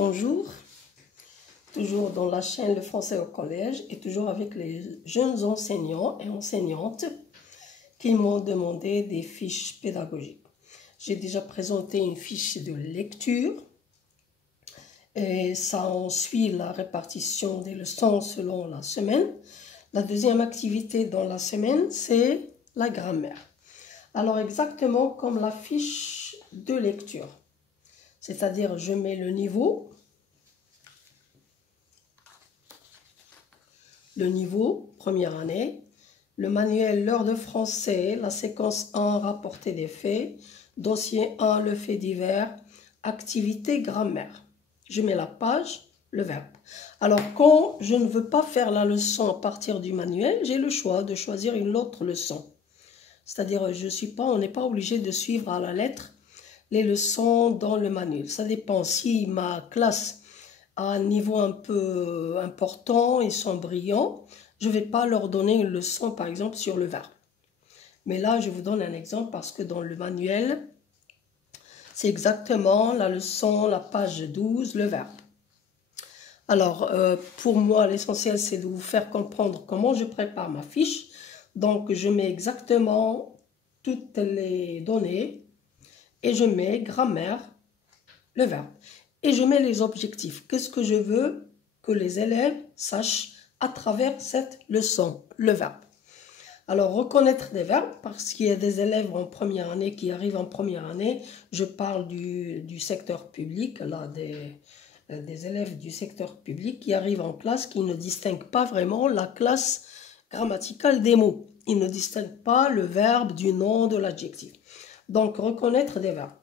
Bonjour, toujours dans la chaîne Le Français au Collège et toujours avec les jeunes enseignants et enseignantes qui m'ont demandé des fiches pédagogiques. J'ai déjà présenté une fiche de lecture et ça en suit la répartition des leçons selon la semaine. La deuxième activité dans la semaine, c'est la grammaire. Alors exactement comme la fiche de lecture. C'est-à-dire, je mets le niveau, première année, le manuel l'heure de français, la séquence 1, rapporter des faits, dossier 1, le fait divers, activité grammaire. Je mets la page, le verbe. Alors, quand je ne veux pas faire la leçon à partir du manuel, j'ai le choix de choisir une autre leçon. C'est-à-dire, on n'est pas obligé de suivre à la lettre les leçons dans le manuel. Ça dépend. Si ma classe a un niveau un peu important, ils sont brillants, je ne vais pas leur donner une leçon, par exemple, sur le verbe. Mais là, je vous donne un exemple parce que dans le manuel, c'est exactement la leçon, la page 12, le verbe. Alors, pour moi, l'essentiel, c'est de vous faire comprendre comment je prépare ma fiche. Donc, je mets exactement toutes les données et je mets grammaire, le verbe. Et je mets les objectifs. Qu'est-ce que je veux que les élèves sachent à travers cette leçon, le verbe. Alors, reconnaître des verbes, parce qu'il y a des élèves en première année qui arrivent en première année. Je parle du secteur public, là, des élèves du secteur public qui arrivent en classe, qui ne distinguent pas vraiment la classe grammaticale des mots. Ils ne distinguent pas le verbe du nom de l'adjectif. Donc, reconnaître des verbes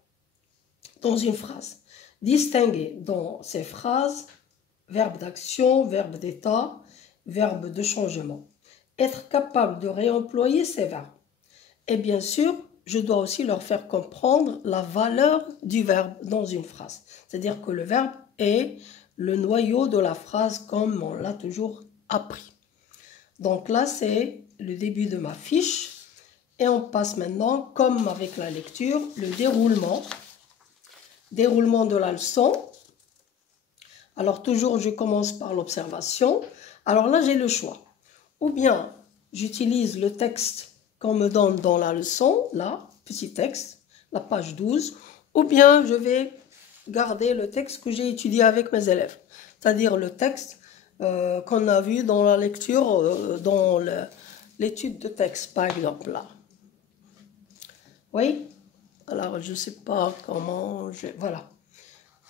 dans une phrase. Distinguer dans ces phrases verbe d'action, verbe d'état, verbe de changement. Être capable de réemployer ces verbes. Et bien sûr, je dois aussi leur faire comprendre la valeur du verbe dans une phrase. C'est-à-dire que le verbe est le noyau de la phrase comme on l'a toujours appris. Donc là, c'est le début de ma fiche. Et on passe maintenant, comme avec la lecture, le déroulement. Déroulement de la leçon. Alors toujours, je commence par l'observation. Alors là, j'ai le choix. Ou bien, j'utilise le texte qu'on me donne dans la leçon, là, petit texte, la page 12. Ou bien, je vais garder le texte que j'ai étudié avec mes élèves. C'est-à-dire le texte qu'on a vu dans la lecture, dans l'étude de texte, par exemple, là. Oui? Alors, je ne sais pas comment... Voilà.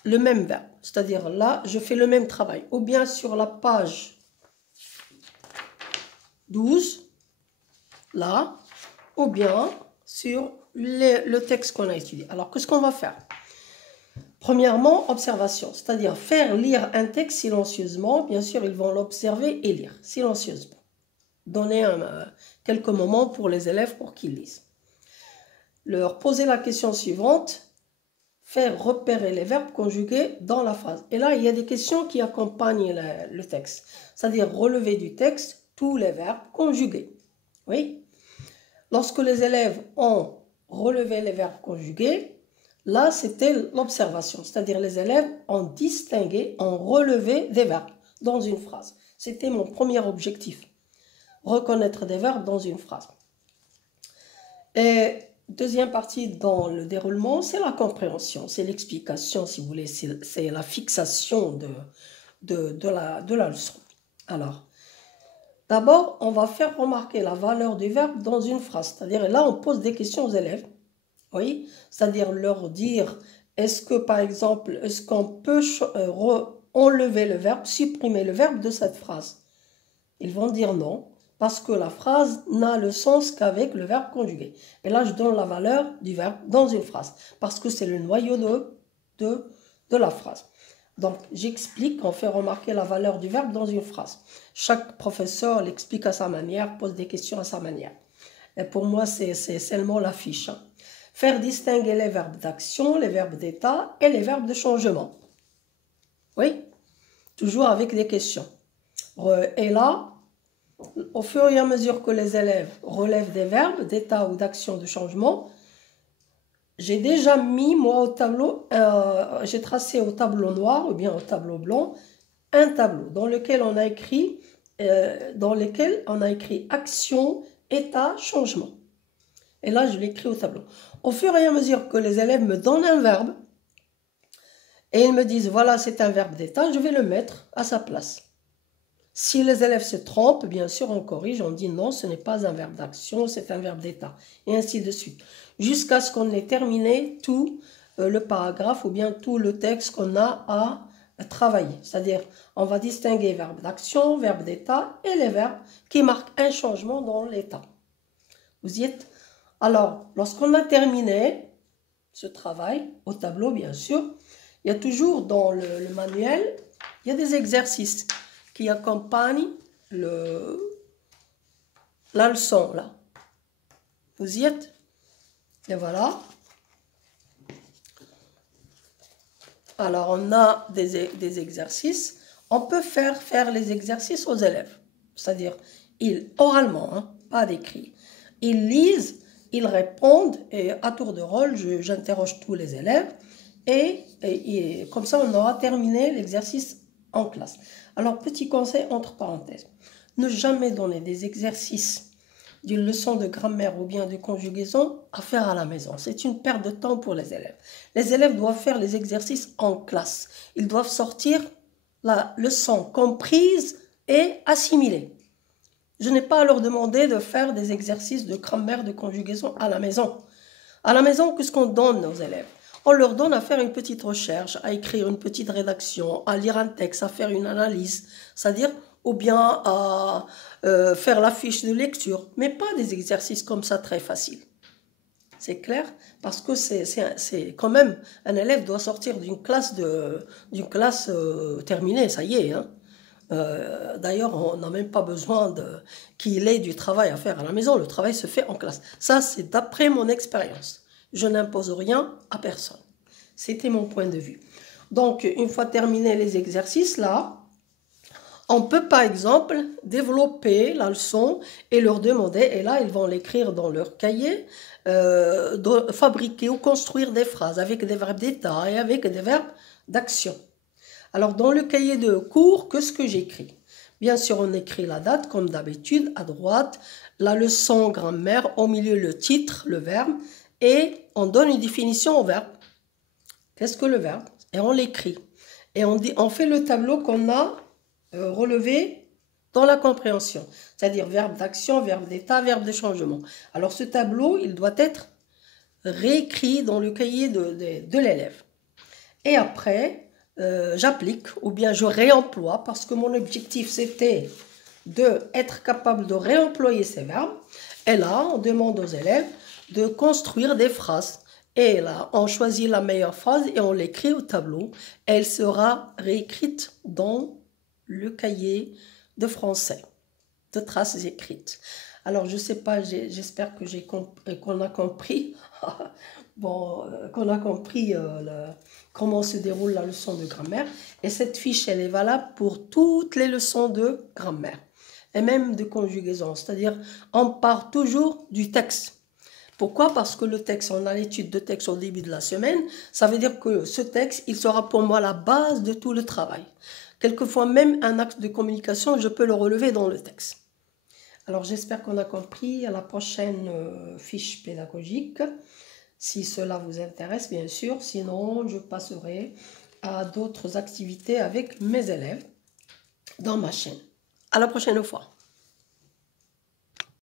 Le même verbe. C'est-à-dire, là, je fais le même travail. Ou bien sur la page 12, là, ou bien sur le texte qu'on a étudié. Alors, qu'est-ce qu'on va faire? Premièrement, observation. C'est-à-dire, faire lire un texte silencieusement. Bien sûr, ils vont l'observer et lire silencieusement. Donner quelques moments pour les élèves pour qu'ils lisent. Leur poser la question suivante, faire repérer les verbes conjugués dans la phrase. Et là, il y a des questions qui accompagnent le texte, c'est-à-dire relever du texte tous les verbes conjugués. Oui. Lorsque les élèves ont relevé les verbes conjugués, là, c'était l'observation, c'est-à-dire les élèves ont distingué, ont relevé des verbes dans une phrase. C'était mon premier objectif, reconnaître des verbes dans une phrase. Et deuxième partie dans le déroulement, c'est la compréhension, c'est l'explication, si vous voulez, c'est la fixation de la leçon. Alors, d'abord, on va faire remarquer la valeur du verbe dans une phrase. C'est-à-dire, là, on pose des questions aux élèves, oui, c'est-à-dire leur dire, est-ce que, par exemple, est-ce qu'on peut enlever le verbe, supprimer le verbe de cette phrase? Ils vont dire non. Parce que la phrase n'a le sens qu'avec le verbe conjugué. Et là, je donne la valeur du verbe dans une phrase. Parce que c'est le noyau de la phrase. Donc, j'explique, on fait remarquer la valeur du verbe dans une phrase. Chaque professeur l'explique à sa manière, pose des questions à sa manière. Et pour moi, c'est seulement la fiche. Faire distinguer les verbes d'action, les verbes d'état et les verbes de changement. Oui, toujours avec des questions. Et là, au fur et à mesure que les élèves relèvent des verbes, d'état ou d'action de changement, j'ai déjà mis, moi, au tableau, j'ai tracé au tableau noir ou bien au tableau blanc, un tableau dans lequel on a écrit, action, état, changement. Et là, je l'écris au tableau. Au fur et à mesure que les élèves me donnent un verbe, et ils me disent, voilà, c'est un verbe d'état, je vais le mettre à sa place. Si les élèves se trompent, bien sûr, on corrige, on dit non, ce n'est pas un verbe d'action, c'est un verbe d'état, et ainsi de suite. Jusqu'à ce qu'on ait terminé tout le paragraphe ou bien tout le texte qu'on a à travailler. C'est-à-dire, on va distinguer verbe d'action, verbe d'état et les verbes qui marquent un changement dans l'état. Vous y êtes? Alors, lorsqu'on a terminé ce travail, au tableau bien sûr, il y a toujours dans le manuel, il y a des exercices qui accompagnent la leçon là. Vous y êtes? Et voilà. Alors, on a des exercices. On peut faire les exercices aux élèves. C'est-à-dire, oralement, hein, pas d'écrit. Ils lisent, ils répondent, et à tour de rôle, j'interroge tous les élèves. Et comme ça, on aura terminé l'exercice en classe. Alors, petit conseil entre parenthèses. Ne jamais donner des exercices d'une leçon de grammaire ou bien de conjugaison à faire à la maison. C'est une perte de temps pour les élèves. Les élèves doivent faire les exercices en classe. Ils doivent sortir la leçon comprise et assimilée. Je n'ai pas à leur demander de faire des exercices de grammaire, de conjugaison à la maison. À la maison, qu'est-ce qu'on donne aux élèves? On leur donne à faire une petite recherche, à écrire une petite rédaction, à lire un texte, à faire une analyse, c'est-à-dire ou bien à faire la fiche de lecture, mais pas des exercices comme ça très faciles. C'est clair? Parce que c'est quand même, un élève doit sortir d'une classe terminée, ça y est. Hein. D'ailleurs, on n'a même pas besoin qu'il ait du travail à faire à la maison, le travail se fait en classe. Ça, c'est d'après mon expérience. Je n'impose rien à personne. C'était mon point de vue. Donc, une fois terminés les exercices, là, on peut par exemple développer la leçon et leur demander, et là ils vont l'écrire dans leur cahier, de fabriquer ou construire des phrases avec des verbes d'état et avec des verbes d'action. Alors dans le cahier de cours, qu'est-ce que j'écris? Bien sûr, on écrit la date comme d'habitude, à droite, la leçon grammaire, au milieu le titre, le verbe, et on donne une définition au verbe. Qu'est-ce que le verbe? Et on l'écrit. Et on fait le tableau qu'on a relevé dans la compréhension, c'est-à-dire verbe d'action, verbe d'état, verbe de changement. Alors ce tableau, il doit être réécrit dans le cahier de l'élève. Et après, j'applique ou bien je réemploie parce que mon objectif c'était d'être capable de réemployer ces verbes. Et là, on demande aux élèves de construire des phrases. Et là, on choisit la meilleure phrase et on l'écrit au tableau. Elle sera réécrite dans le cahier de français, de traces écrites. Alors, je ne sais pas, j'espère qu'on a compris, qu'on a compris comment se déroule la leçon de grammaire. Et cette fiche, elle est valable pour toutes les leçons de grammaire et même de conjugaison. C'est-à-dire, on part toujours du texte. Pourquoi? Parce que le texte, on a l'étude de texte au début de la semaine. Ça veut dire que ce texte, il sera pour moi la base de tout le travail. Quelquefois, même un axe de communication, je peux le relever dans le texte. Alors, j'espère qu'on a compris. À la prochaine fiche pédagogique, si cela vous intéresse, bien sûr. Sinon, je passerai à d'autres activités avec mes élèves dans ma chaîne. À la prochaine fois.